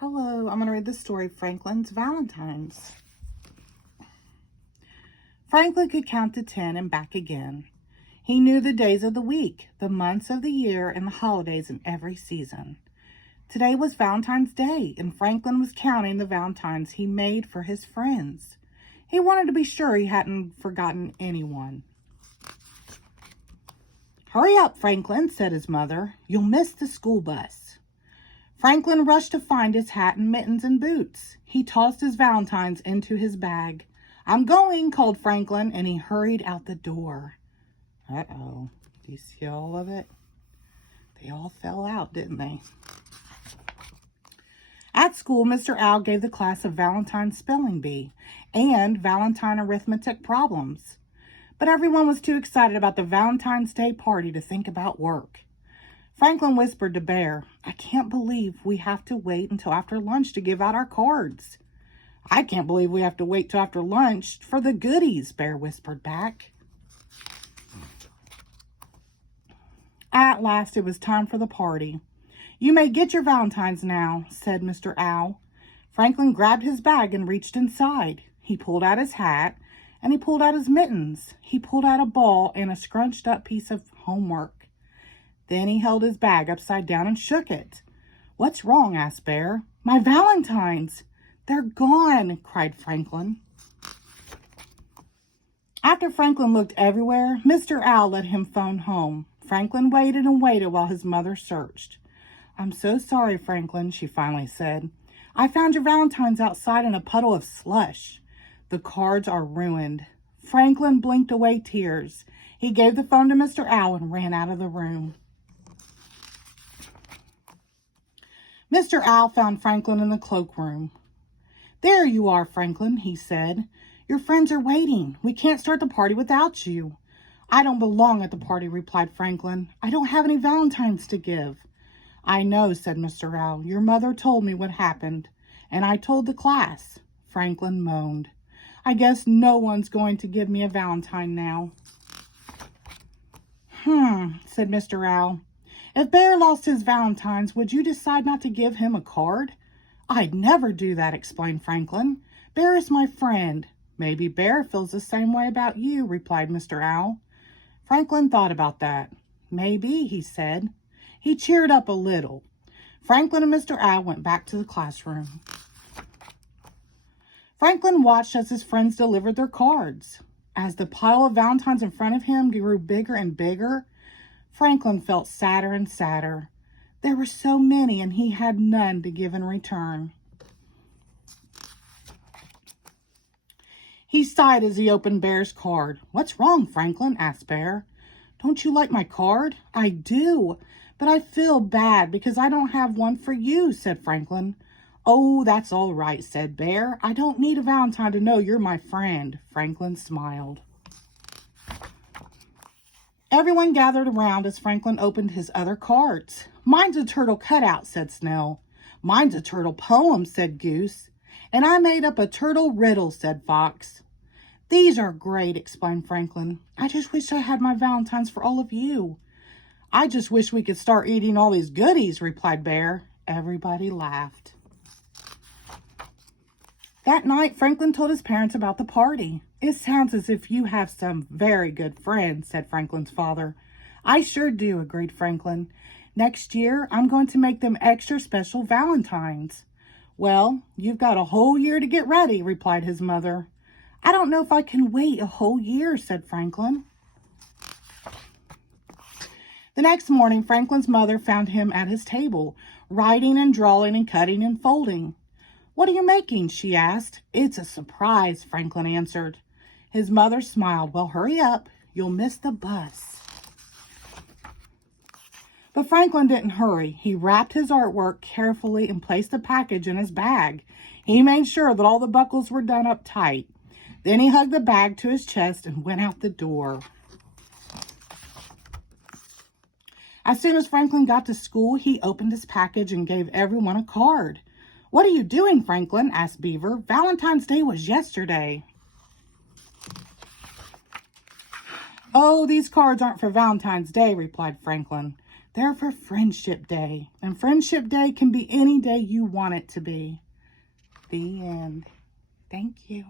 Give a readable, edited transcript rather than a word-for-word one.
Hello, I'm going to read the story, Franklin's Valentines. Franklin could count to 10 and back again. He knew the days of the week, the months of the year, and the holidays in every season. Today was Valentine's Day, and Franklin was counting the Valentines he made for his friends. He wanted to be sure he hadn't forgotten anyone. "Hurry up, Franklin," said his mother. "You'll miss the school bus." Franklin rushed to find his hat and mittens and boots. He tossed his Valentines into his bag. "I'm going," called Franklin, and he hurried out the door. Uh-oh. Do you see all of it? They all fell out, didn't they? At school, Mr. Owl gave the class a Valentine spelling bee and Valentine arithmetic problems. But everyone was too excited about the Valentine's Day party to think about work. Franklin whispered to Bear, "I can't believe we have to wait until after lunch to give out our cards." "I can't believe we have to wait till after lunch for the goodies," Bear whispered back. At last, it was time for the party. "You may get your Valentines now," said Mr. Owl. Franklin grabbed his bag and reached inside. He pulled out his hat, and he pulled out his mittens. He pulled out a ball and a scrunched up piece of homework. Then he held his bag upside down and shook it. "What's wrong?" asked Bear. "My Valentines! They're gone!" cried Franklin. After Franklin looked everywhere, Mr. Owl let him phone home. Franklin waited and waited while his mother searched. "I'm so sorry, Franklin," she finally said. "I found your Valentines outside in a puddle of slush. The cards are ruined." Franklin blinked away tears. He gave the phone to Mr. Owl and ran out of the room. Mr. Owl found Franklin in the cloakroom. "There you are, Franklin," he said. "Your friends are waiting. We can't start the party without you." "I don't belong at the party," replied Franklin. "I don't have any Valentines to give." "I know," said Mr. Owl. "Your mother told me what happened, and I told the class." Franklin moaned. "I guess no one's going to give me a Valentine now." Said Mr. Owl. "If Bear lost his Valentines, would you decide not to give him a card?" "I'd never do that," explained Franklin. "Bear is my friend." "Maybe Bear feels the same way about you," replied Mr. Owl. Franklin thought about that. "Maybe," he said. He cheered up a little. Franklin and Mr. Owl went back to the classroom. Franklin watched as his friends delivered their cards. As the pile of Valentines in front of him grew bigger and bigger, Franklin felt sadder and sadder. There were so many, and he had none to give in return. He sighed as he opened Bear's card. "What's wrong, Franklin?" asked Bear. "Don't you like my card?" "I do, but I feel bad because I don't have one for you," said Franklin. "Oh, that's all right," said Bear. "I don't need a Valentine to know you're my friend." Franklin smiled. Everyone gathered around as Franklin opened his other cards. "Mine's a turtle cutout," said Snail. "Mine's a turtle poem," said Goose. "And I made up a turtle riddle," said Fox. "These are great," explained Franklin. "I just wish I had my Valentines for all of you." "I just wish we could start eating all these goodies," replied Bear. Everybody laughed. That night, Franklin told his parents about the party. "It sounds as if you have some very good friends," said Franklin's father. "I sure do," agreed Franklin. "Next year, I'm going to make them extra special Valentines." "Well, you've got a whole year to get ready," replied his mother. "I don't know if I can wait a whole year," said Franklin. The next morning, Franklin's mother found him at his table, writing and drawing and cutting and folding. "What are you making?" she asked. "It's a surprise," Franklin answered. His mother smiled. "Well, hurry up. You'll miss the bus." But Franklin didn't hurry. He wrapped his artwork carefully and placed the package in his bag. He made sure that all the buckles were done up tight. Then he hugged the bag to his chest and went out the door. As soon as Franklin got to school, he opened his package and gave everyone a card. "What are you doing, Franklin?" asked Beaver. "Valentine's Day was yesterday." "Oh, these cards aren't for Valentine's Day," replied Franklin. They're for Friendship Day. And Friendship Day can be any day you want it to be. The end. Thank you.